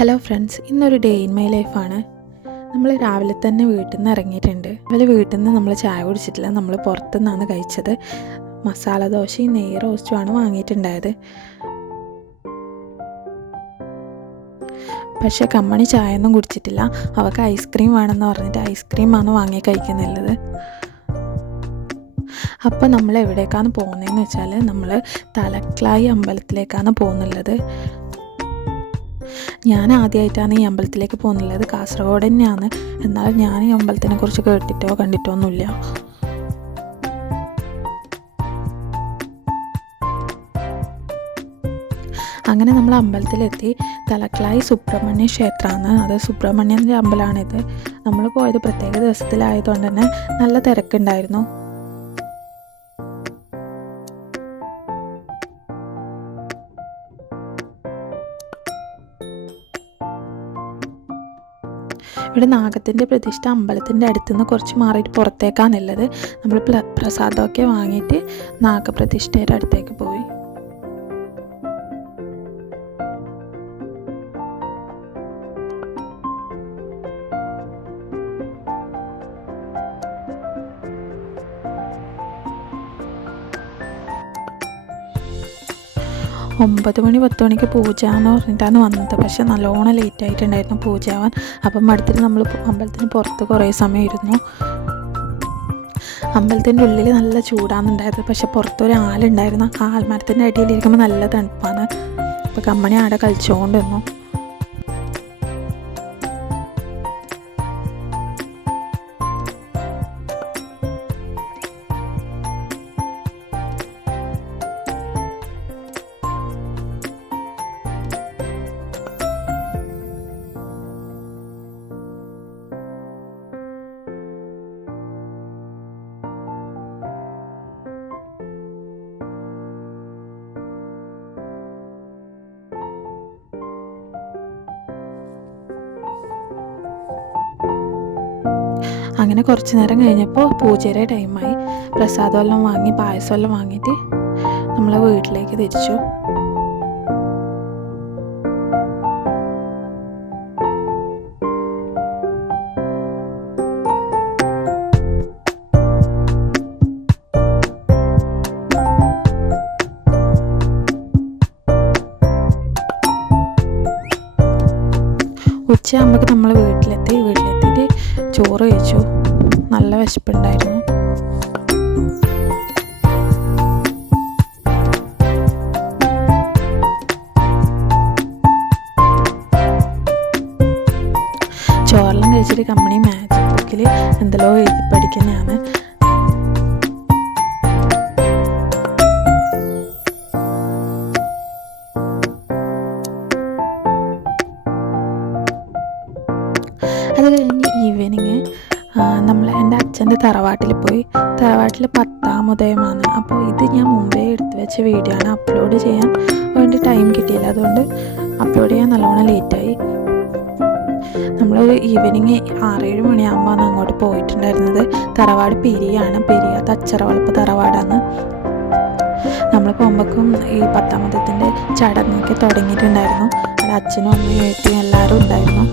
Hello friends, ഇന്നൊരു day in my ലൈഫാണ്. നമ്മൾ രാവിലെ തന്നെ വീട്ടിൽ നിന്ന് ഇറങ്ങിയിട്ടുണ്ട്. രാവിലെ വീട്ടിൽ നിന്ന് നമ്മൾ ചായ കുടിച്ചിട്ടില്ല, നമ്മൾ പുറത്തു നിന്നാണ് കഴിച്ചത്. മസാല ദോശയും നെയ്യ് റോസ്റ്റുമാണ് വാങ്ങിയിട്ടുണ്ടായത്. പക്ഷേ കമ്മണി ചായ ഒന്നും കുടിച്ചിട്ടില്ല. അവൾക്ക് ഐസ്ക്രീം വേണമെന്ന് പറഞ്ഞിട്ട് ഐസ്ക്രീമാണ് വാങ്ങി കഴിക്കുന്നുള്ളത്. അപ്പോൾ നമ്മൾ എവിടേക്കാണ് പോകുന്നതെന്ന് വെച്ചാൽ നമ്മൾ തലക്ലായി അമ്പലത്തിലേക്കാണ് പോകുന്നുള്ളത്. ഞാൻ ആദ്യമായിട്ടാണ് ഈ അമ്പലത്തിലേക്ക് പോകുന്നുള്ളത്. കാസർഗോഡ് തന്നെയാണ്. എന്നാൽ ഞാൻ ഈ അമ്പലത്തിനെ കുറിച്ച് കേട്ടിട്ടോ കണ്ടിട്ടോ ഒന്നുമില്ല. അങ്ങനെ നമ്മൾ അമ്പലത്തിലെത്തി. തലക്ലായി സുബ്രഹ്മണ്യ ക്ഷേത്രമാണ്. അത് സുബ്രഹ്മണ്യൻ്റെ അമ്പലമാണിത്. നമ്മൾ പോയത് പ്രത്യേക ദിവസത്തിലായതുകൊണ്ട് തന്നെ നല്ല തിരക്കുണ്ടായിരുന്നു. ഇവിടെ നാഗത്തിൻ്റെ പ്രതിഷ്ഠ അമ്പലത്തിൻ്റെ അടുത്തുനിന്ന് കുറച്ച് മാറിയിട്ട് പുറത്തേക്കാണുള്ളത്. നമ്മൾ പ്രസാദമൊക്കെ വാങ്ങിയിട്ട് നാഗപ്രതിഷ്ഠയുടെ അടുത്തേക്ക് പോയി. ഒമ്പത് മണി 10 മണിക്ക് പൂജ എന്ന് പറഞ്ഞിട്ടാണ് വന്നത്. പക്ഷെ നല്ലോണം ലേറ്റ് ആയിട്ടുണ്ടായിരുന്നു പൂജ ആവാൻ. അപ്പം അടുത്തിട്ട് നമ്മൾ അമ്പലത്തിന് പുറത്ത് കുറേ സമയം ഇരുന്നു. അമ്പലത്തിൻ്റെ ഉള്ളിൽ നല്ല ചൂടാണെന്നുണ്ടായത്. പക്ഷെ പുറത്തൊരു ആലുണ്ടായിരുന്നു. ആ ആൽമരത്തിൻ്റെ അടിയിലിരിക്കുമ്പോൾ നല്ല തണുപ്പാണ്. അപ്പോൾ കമ്മണി ആടെ കളിച്ചുകൊണ്ടിരുന്നു. അങ്ങനെ കുറച്ച് നേരം കഴിഞ്ഞപ്പോൾ പൂജയുടെ ടൈമായി. പ്രസാദമെല്ലാം വാങ്ങി പായസമെല്ലാം വാങ്ങിയിട്ട് നമ്മൾ വീട്ടിലേക്ക് തിരിച്ചു. ഉച്ചയാകുമ്പോൾ നമ്മൾ വീട്ടിലെത്തിയിട്ട് ചോറ് കഴിച്ചു. നല്ല വിശപ്പുണ്ടായിരുന്നു. ചോറെല്ലാം കഴിച്ചിട്ട് കമ്പനി മാജിക് ബുക്കിൽ എന്തെല്ലോ എഴുതി പഠിക്കുന്നതാണ്. അത് കഴിഞ്ഞ് ഈവനിങ് എൻ്റെ അച്ഛൻ്റെ തറവാട്ടിൽ പോയി. തറവാട്ടിൽ 10ാം ഉദയമാണ്. അപ്പോൾ ഇത് ഞാൻ മുമ്പേ എടുത്തു വെച്ച വീഡിയോ ആണ്. അപ്ലോഡ് ചെയ്യാൻ വേണ്ടി ടൈം കിട്ടിയില്ല. അതുകൊണ്ട് അപ്ലോഡ് ചെയ്യാൻ നല്ലോണം ലേറ്റായി. നമ്മളൊരു ഈവനിങ് 6-7 മണിയാകുമ്പോഴാണ് അങ്ങോട്ട് പോയിട്ടുണ്ടായിരുന്നത്. തറവാട് പെരിയാണ്. തച്ചറവളപ്പ് തറവാടാണ്. നമ്മൾ പോകുമ്പോഴേക്കും ഈ 10ാം ഉദയത്തിൻ്റെ ചടങ്ങൊക്കെ തുടങ്ങിയിട്ടുണ്ടായിരുന്നു. അവിടെ അച്ഛനും അമ്മയും ഏട്ടിയും എല്ലാവരും ഉണ്ടായിരുന്നു.